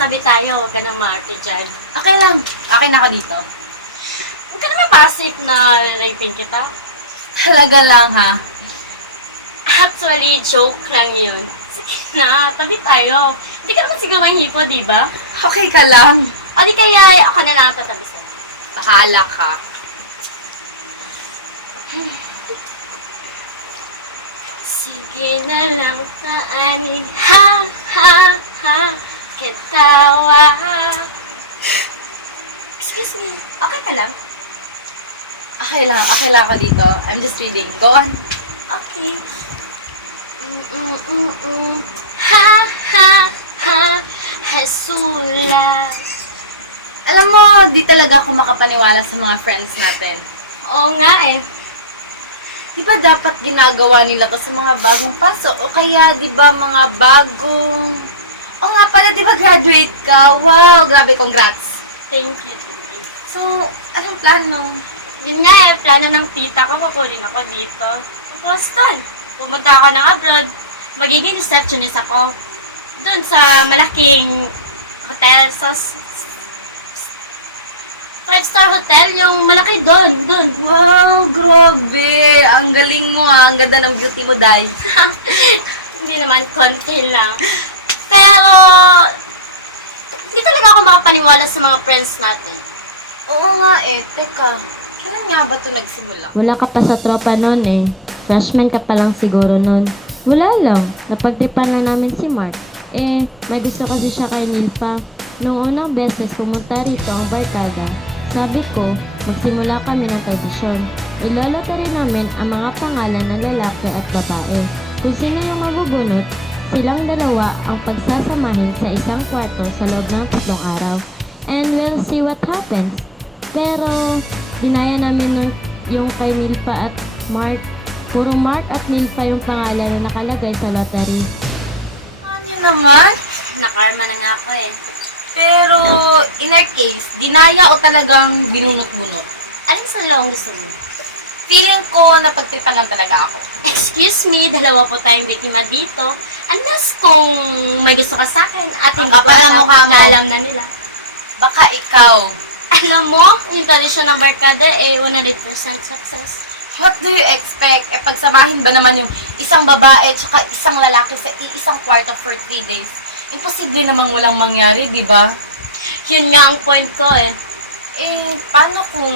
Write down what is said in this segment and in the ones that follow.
sabi tayo, huwag ka nang maarte dyan. Okay lang. Akin ako dito. Huwag ka naman pasip na raping kita. Talaga lang, ha? Actually, joke lang yun. Sige na, tabi tayo. Hindi ka naman siguro hipo, di ba? Okay ka lang. O di kaya ako na lang tatabi sa'yo. Bahala ka. Sige na lang taanig, ha, ha, ha, katawa. Excuse me, okay ka lang? Okay lang ako dito. I'm just reading. Go on. Okay. Ha, ha, ha, hasula. Alam mo, di talaga ako makapaniwala sa mga friends natin. Oo nga eh. Di ba dapat ginagawa nila to sa mga bagong paso? O kaya, di ba, mga bagong... O nga pala, di ba, graduate ka? Wow, grabe, congrats. Thank you. So, anong plano? Yun nga eh, plano ng tita ko, kukunin ako dito. Sa Boston. Pumunta ako ng abroad. Magiging receptionist ako. Doon sa malaking hotel sa 5-star hotel, yung malaki doon. Wow, grabe. Ang galing mo, ha. Ang ganda ng beauty mo, Day. Hindi naman, konti lang. Pero, hindi talaga ako makapaniwala sa mga friends natin. Oo nga eh. Teka, kailan nga ba ito nagsimula? Wala ka pa sa tropa nun eh. Freshman ka pa lang siguro nun. Wala lang. Napagtripan lang namin si Mark. Eh, may gusto kasi siya kay Nilpa. Noong unang beses pumunta rito ang barkada, sabi ko, magsimula kami ng tradisyon. Ilalata rin namin ang mga pangalan ng lalaki at babae. Kung sino yung mabubunot, silang dalawa ang pagsasamahin sa isang kwarto sa loob ng 3 araw. And we'll see what happens. Pero, dinaya namin nun yung kay Nilpa at Mark. Puro Mark at Nilpa yung pangalan na nakalagay sa lottery. Ano naman? Nakarma na nga ako eh. Pero, in our case, dinaya o talagang binunot-bunot? Alin sa dalawang gusto mo? Feeling ko na pagtripan lang talaga ako. Excuse me, dalawa po tayong biktima dito. Unless kung may gusto ka sa akin at Ang hindi kapal ng mukha mo. alam na nila. Baka ikaw. Alam mo, yung tradisyon ng barkada eh 100% success. What do you expect? E pagsamahin ba naman yung isang babae at saka isang lalaki sa isang kwarto for 3 days? Imposible namang walang mangyari, di ba? Yun nga ang point ko eh. Eh, paano kung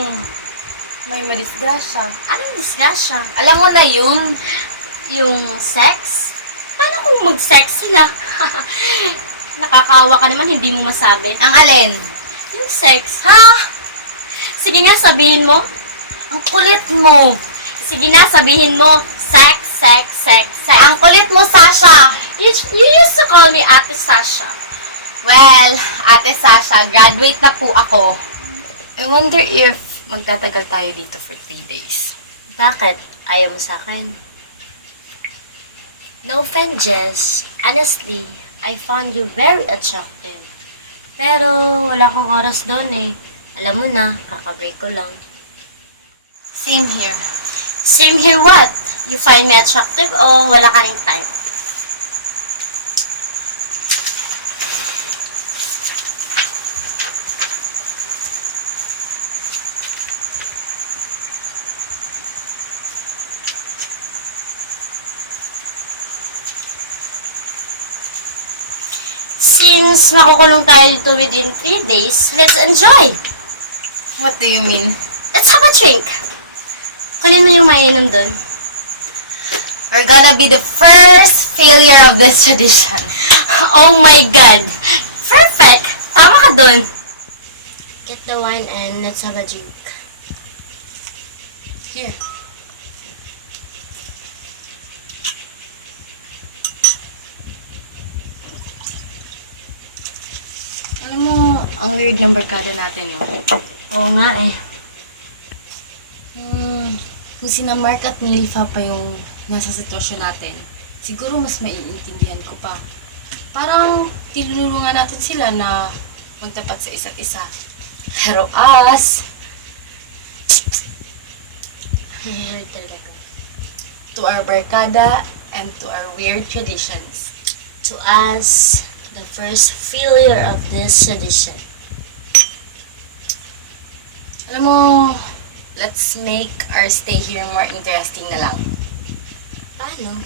may madisgrasya? Anong disgrasya? Alam mo na yun. Yung sex? Paano kung mag-sex sila? Nakakawa ka naman, hindi mo masabi. Ang alin? Yung sex. Ha? Sige nga, sabihin mo. Ang kulit mo. Sige na, sabihin mo. Sex, sex, sex, sex. Ang kulit mo, Sasha. You used to call me Ate Sasha. Well, Ate Sasha, graduate na po ako. I wonder if magtatagal tayo dito for 3 days. Bakit? Ayaw mo sa akin? No offense, Jess. Honestly, I found you very attractive. Pero wala akong oras doon eh. Alam mo na, kakabreak ko lang. Same here. Same here what? You find me attractive o wala ka rin time? Since makukulong tayo dito within 3 days, let's enjoy! What do you mean? Let's have a drink! Kunin mo yung mainom dun. We're gonna be the first failure of this tradition. Oh my God! Perfect! Tama ka dun! Get the wine and let's have a drink. Here. Alam mo, ang weird ng barkada natin, no? Oo nga eh. Kung sina Mark at Nilfa pa yung nasa sitwasyon natin, siguro mas maiintindihan ko pa. Parang tinulungan natin sila na magtapat sa isa't isa. Pero us, Weird talaga. to our barkada and to our weird traditions. To us, the first failure of this edition. Alam mo, let's make our stay here more interesting na lang. Paano?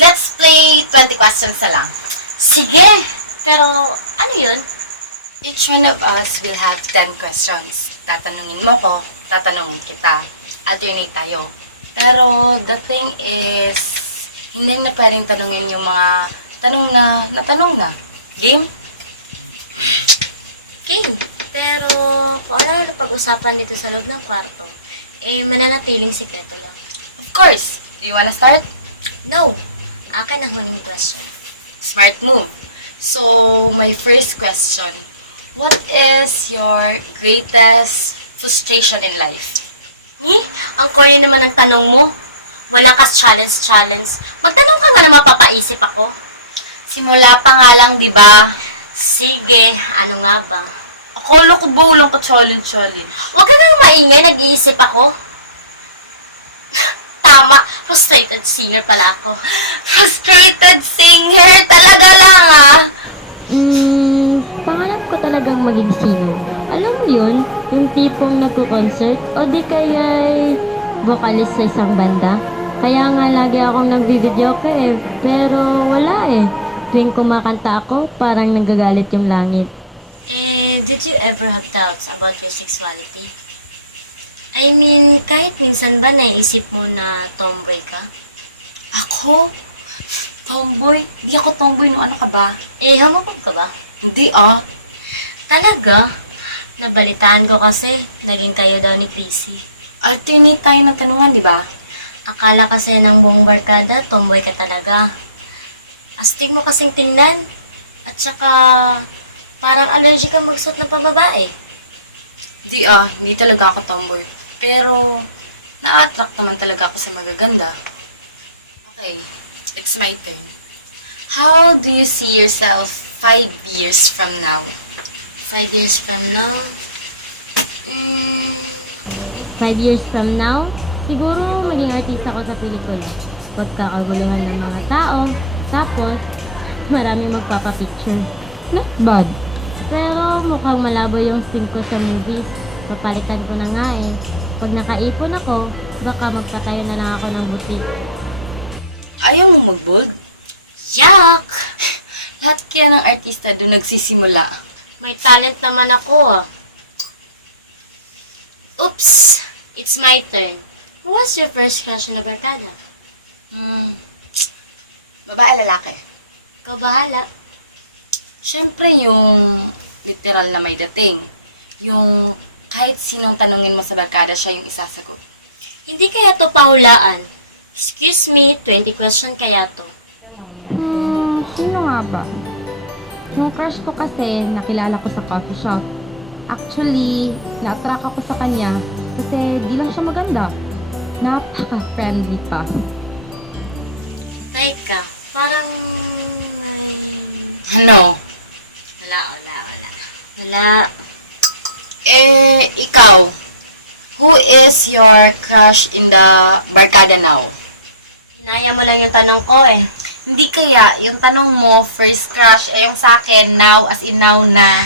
Let's play 20 questions na lang. Sige, pero ano yun? Each one of us will have 10 questions. Tatanungin mo ko, tatanungin kita. Alternate tayo. Pero the thing is, hindi na pwedeng tanungin yung mga tanong na. Game? Okay, pero kung ano na pag-usapan dito sa loob ng kwarto, mananatiling sikreto lang. Of course! Do you wanna start? No, akin ang huling question. Smart move. So, my first question. What is your greatest frustration in life? Ang corny naman ang tanong mo. Wala kas challenge. Magtanong ka nga na mapapaisip ako. Simula pa nga lang, di ba? Sige, ano nga ba? Akala ko ba walang ka-challenge? Huwag ka nang maingay, nag-iisip ako. Tama, frustrated singer pala ako. Frustrated singer? Talaga lang ah! Pangarap ko talagang maging singer. Alam mo yun, yung tipong nagko-concert o di kaya'y vocalist sa isang banda. Kaya nga lagi akong nagbi-video eh, pero wala eh. Tuwing kumakanta ako, parang nagagalit yung langit. Did you ever have doubts about your sexuality? I mean, kahit minsan ba naisip mo na tomboy ka? Ako? Tomboy? Hindi ako tomboy no ano ka ba? Homophobe ka ba? Hindi ah. Talaga? Nabalitaan ko kasi, naging kayo daw ni Chrissy. Alternate tayo ng tanungan, di ba? Akala kasi ng buong barkada, tomboy ka talaga. Astig mo kasing tingnan. At saka, parang allergic ka magsuot ng pababae. Hindi ah, hindi talaga ako tomboy. Pero, na-attract naman talaga ako sa magaganda. Okay, it's my turn. How do you see yourself 5 years from now? 5 years from now, 5 years from now, siguro maging artista ko sa pelikula. Pagkakaguluhan ng mga tao, tapos marami magpapapicture. Not bad. Pero mukhang malabo yung sting ko sa movies. Papalitan ko na nga eh. Pag nakaipon ako, baka magpatayo na lang ako ng butik. Ayaw mo mag-bold? yak! Lahat kaya ng artista doon nagsisimula. May talent naman ako ah. Oops! It's my turn. Who was your first crush na barkada? Babae, lalaki. Ikaw bahala. Siyempre yung literal na may dating. Yung kahit sinong tanungin mo sa barkada, siya yung isasagot. Hindi kaya to pahulaan. Excuse me, 20 question kaya to. Sino nga ba? Yung crush ko kasi, nakilala ko sa coffee shop. Actually, na-attract ako sa kanya kasi di lang siya maganda. Napaka-friendly pa. Teka, parang... Ano? Wala. Ikaw. Who is your crush in the barkada now? Naya mo lang yung tanong ko eh. Hindi kaya, yung tanong mo, first crush, yung sa akin, now, as in now na.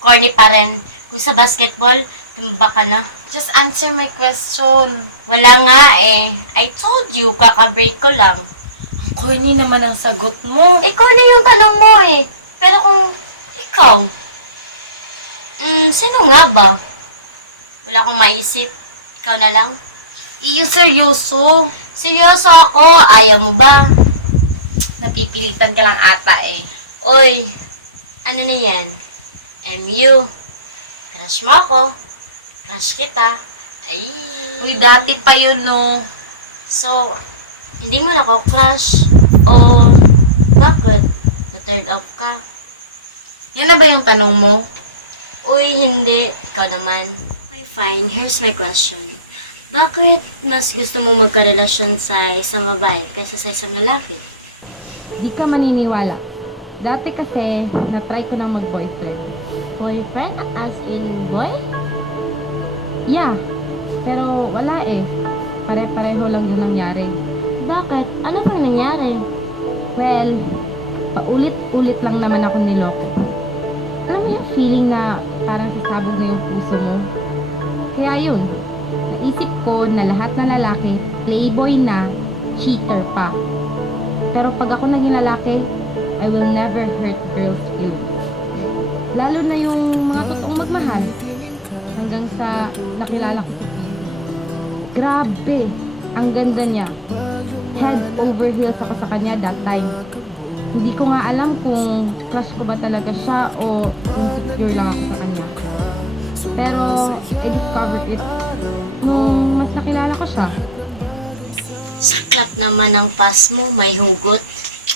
Corny pa rin. Kung sa basketball, tumba ka na. Just answer my question. Wala nga eh. I told you, kaka-break ko lang. Corny naman ang sagot mo. Corny yung tanong mo eh. Pero kung ikaw, sino nga ba? Wala akong maisip. Ikaw na lang. Iyo, seryoso. Seryoso ako, ayaw mo ba? Napipilitan ka lang ata eh. Oy, ano na yan? MU. Crush mo ako. Crush kita. Ay. Uy, dati pa yun, no. So, hindi mo na ako crush? O, bakit? Na-turn off ka? Yan na ba yung tanong mo? Uy, hindi. Ikaw naman. Okay, fine. Here's my question. Bakit mas gusto mong magkarelasyon sa isang babae kaysa sa isang lalaki? Di ka maniniwala. Dati kasi, na-try ko na mag-boyfriend. Boyfriend? As in boy? Yeah. Pero wala eh. Pare-pareho lang yung nangyari. Bakit? Ano pang nangyari? Well, paulit-ulit lang naman ako niloko. Alam mo yung feeling na parang sasabog na yung puso mo? Kaya yun, naisip ko na lahat ng lalaki, playboy na, cheater pa. Pero pag ako naging lalaki, I will never hurt girls' feelings. Lalo na yung mga totoong magmahal. Hanggang sa nakilala ko si Phoebe. Grabe! Ang ganda niya. Head over heels ako sa kanya that time. Hindi ko nga alam kung crush ko ba talaga siya o insecure lang ako sa kanya. Pero I discovered it nung mas nakilala ko siya. Saklap naman ang pass mo, may hugot.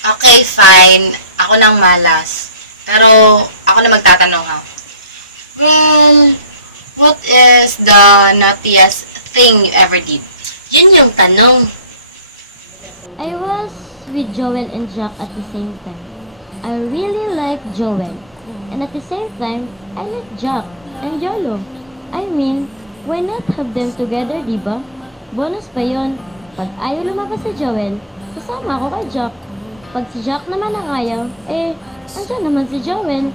Okay, fine. Ako nang malas. Pero ako na magtatanong ha. Well, what is the naughtiest thing you ever did? Yun yung tanong. I was with Joel and Jack at the same time. I really like Joel. And at the same time, I like Jack and Yolo. I mean, why not have them together, diba? Bonus pa yon. Pag ayaw lumabas si Joel, sasama ako kay Jack. Pag si Jack naman ang ayaw, andyan naman si Joel.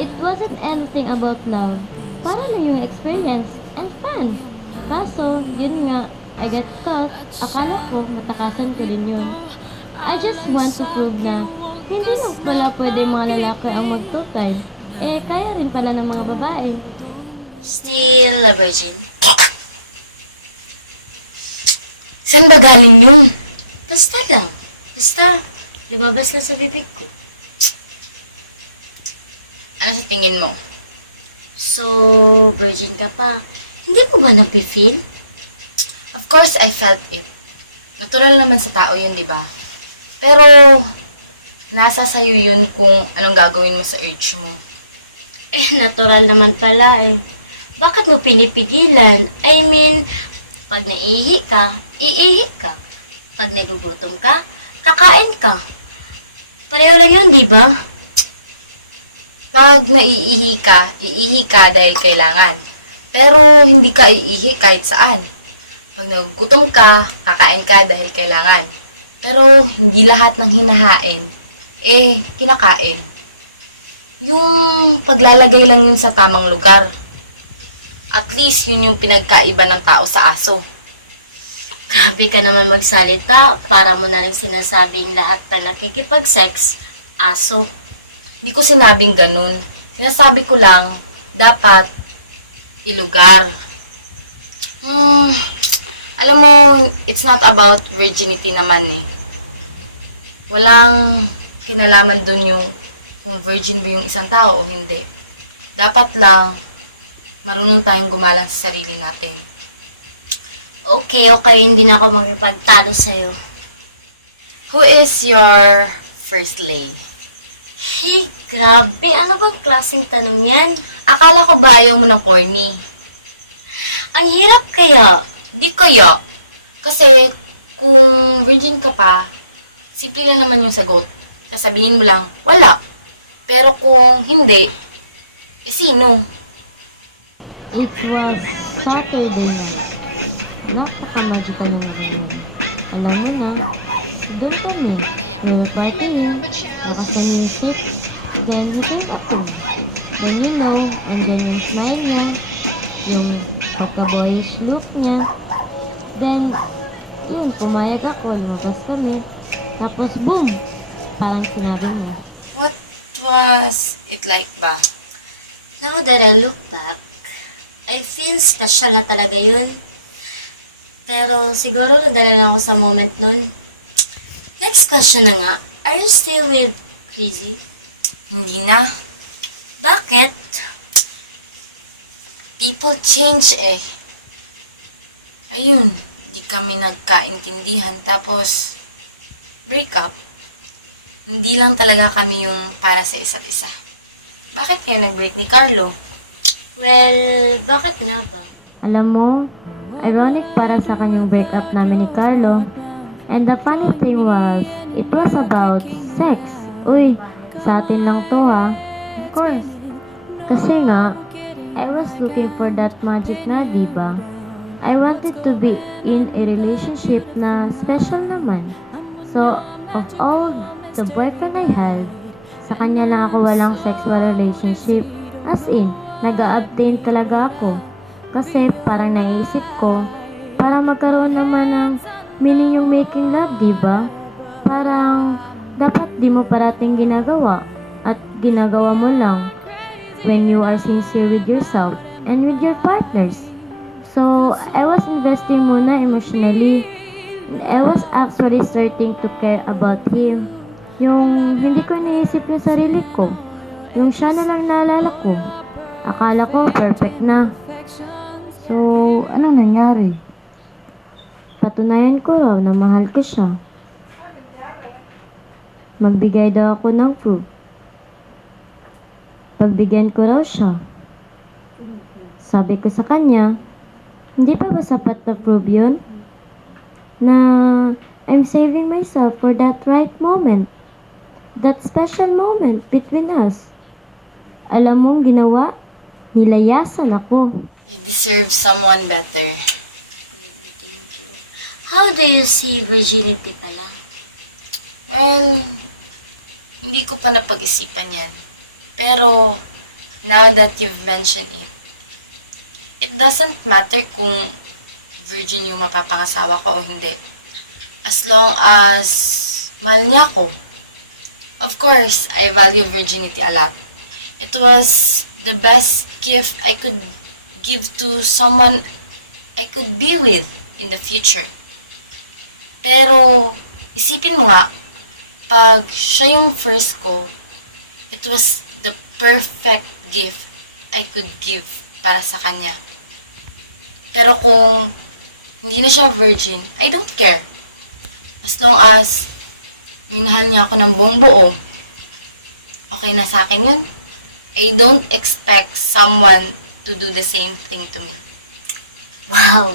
It wasn't anything about love. Para lang yung experience and fun. Kaso, yun nga, I got caught. Akala ko, matakasan ko din yun. I just want to prove na hindi lang pala pwede mga lalaki ang mag-two-time. Kaya rin pala ng mga babae. Still a virgin. Saan ba galing yun? Basta lang. Basta, lumabas ka sa bibig ko. Ano sa tingin mo? So, virgin ka pa. Hindi mo ba napifeel? Of course, I felt it. Natural naman sa tao yun, di ba? Pero, nasa sayo yun kung anong gagawin mo sa urge mo. Natural naman pala eh. Bakit mo pinipigilan? I mean, pag naiihi ka, iihi ka. Pag nagugutom ka, kakain ka. Pareho lang yun, di ba? Pag iihi ka dahil kailangan. Pero hindi ka iihi kahit saan. Pag nagugutom ka, kakain ka dahil kailangan. Pero hindi lahat ng hinahain, kinakain. Yung paglalagay lang yun sa tamang lugar. At least yun yung pinagkaiba ng tao sa aso. Grabe ka naman magsalita. Para mo na rin sinasabing lahat na nakikipag-sex, aso. Hindi ko sinabing ganun. Sinasabi ko lang, dapat ilugar. Alam mo, it's not about virginity naman eh. Walang kinalaman dun yung kung virgin ba yung isang tao o hindi. Dapat lang, marunong tayong gumalang sa sarili natin. Okay, hindi na ako magpagtalo sa'yo. Who is your first lady? Hey, grabe. Ano bang klaseng tanong yan? Akala ko ba ayaw mo ng corny? Ang hirap kaya. Di kaya. Kasi kung virgin ka pa, simple lang naman yung sagot. Sasabihin mo lang, wala. Pero kung hindi, sino? It was Saturday night. Napaka-magical na rin yun. Alam mo na, doon kami. We were partying, lakas na music. Then he came up to me. Then you know, andyan yung smile niya, yung pagka-boyish look niya. Then, yun, pumayag ako, lumabas kami. Tapos boom! Parang sinabi niya. What was it like ba? Now that I look back, I feel special na talaga yun. Pero siguro nadala na ako sa moment nun. Next question na nga, are you still with Crazy? Hindi na. Bakit? People change eh. Ayun, di kami nagkaintindihan tapos break up. Hindi lang talaga kami yung para sa isa't isa. Bakit kaya nag-break ni Carlo? Well, bakit nga ba? Alam mo, ironic para sa kanyang breakup namin ni Carlo. And the funny thing was, it was about sex. Uy, sa atin lang to ha. Of course. Kasi nga, I was looking for that magic na, diba? I wanted to be in a relationship na special naman. So, of all the boyfriend I had, sa kanya lang ako walang sexual relationship. As in, nag-a-obtain talaga ako. Kasi parang naisip ko, para magkaroon naman ng meaning yung making love, di ba? Parang dapat di mo parating ginagawa at ginagawa mo lang when you are sincere with yourself and with your partners. So, I was investing muna emotionally. I was actually starting to care about him. Yung hindi ko naisip yung sarili ko. Yung siya na lang naalala ko. Akala ko perfect na. So, anong nangyari? Patunayan ko raw na mahal ko siya. Magbigay daw ako ng proof. Pagbigyan ko raw siya. Sabi ko sa kanya, hindi pa ba sapat na proof yun? Na I'm saving myself for that right moment. That special moment between us. Alam mong ginawa? Nilayasan ako. You deserve someone better. How do you see virginity pala? Well, hindi ko pa napag-isipan yan. Pero, now that you've mentioned it, it doesn't matter kung virgin yung mapapangasawa ko o hindi. As long as mahal niya ako. Of course, I value virginity a lot. It was the best gift I could give to someone I could be with in the future. Pero, isipin mo nga, pag siya yung first ko, it was the perfect gift I could give para sa kanya. Pero kung hindi na siya virgin, I don't care. As long as minahal niya ako ng buong buo, okay na sa akin yun. I don't expect someone to do the same thing to me. Wow!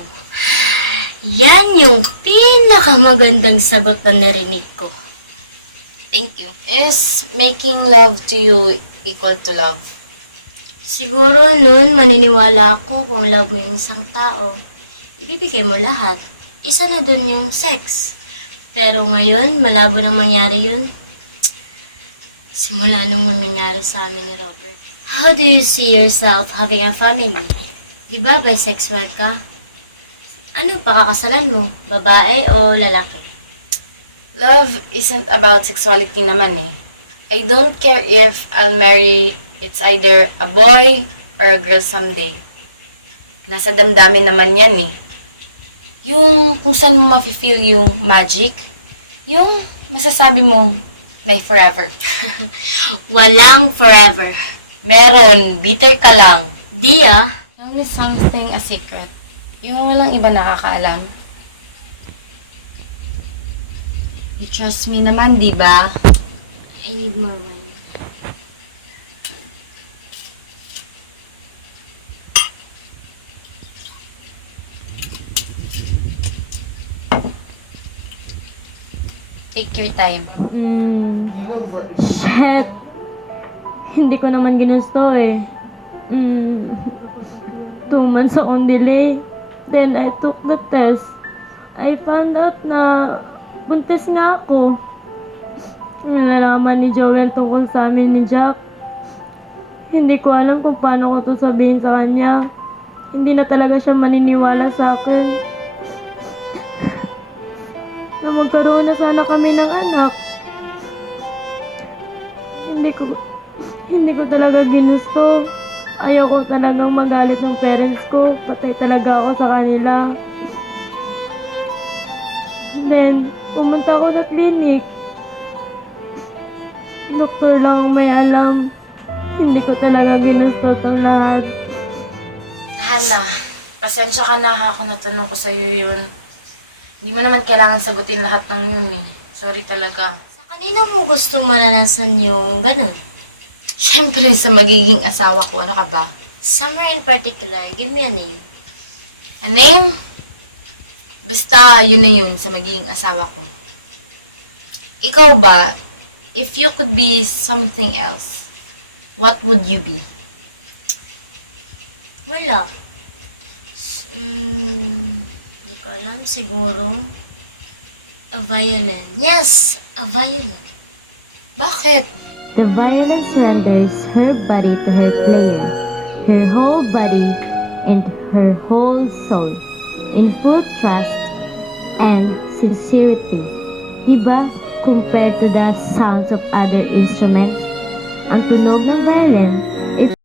Yan yung pinakamagandang sagot na narinig ko. Thank you. Is making love to you equal to love? Siguro nun, maniniwala ako kung love mo yung isang tao. Ibibigay mo lahat. Isa na dun yung sex. Pero ngayon, malabo nang mangyari yun. Simula nung nangyari sa amin ni Robert. How do you see yourself having a family? Diba bisexual ka? Ano pakakasalan mo? Babae o lalaki? Love isn't about sexuality naman eh. I don't care if I'll marry, it's either a boy or a girl someday. Nasa damdamin naman yan eh. Yung kung saan mo mafe-feel yung magic, yung masasabi mo, life forever. Walang forever. Meron, bitter ka lang. Di ah. Only something a secret. Yung walang iba nakakaalam. You trust me naman, di ba? I need more wine. Take your time. Shit. Hindi ko naman ginusto eh. 2 months akong delay. Then I took the test. I found out na buntis nga ako. Nalalaman ni Joel tungkol sa amin ni Jack. Hindi ko alam kung paano ko to sabihin sa kanya. Hindi na talaga siya maniniwala sa akin. Na magkaroon na sana kami ng anak. Hindi ko talaga ginusto. Ayaw ko talagang magalit ng parents ko. Patay talaga ako sa kanila. Then, pumunta ako sa clinic. Doktor lang ang may alam. Hindi ko talaga ginusto itong lahat. Hana, pasensya ka na ha kung natanong ko sa'yo yun. Hindi mo naman kailangan sagutin lahat ng yun eh. Sorry talaga. Sa kanina mo gusto maranasan yung ganun? Siyempre sa magiging asawa ko, ano ka ba? Somewhere in particular, give me a name. A name? Basta yun na yun sa magiging asawa ko. Ikaw ba, if you could be something else, what would you be? Wala. Hindi ko alam. Siguro, a violin. Yes! A violin. Bakit? The violin surrenders her body to her player, her whole body and her whole soul, in full trust and sincerity. Diba, compared to the sounds of other instruments, ang tunog ng violin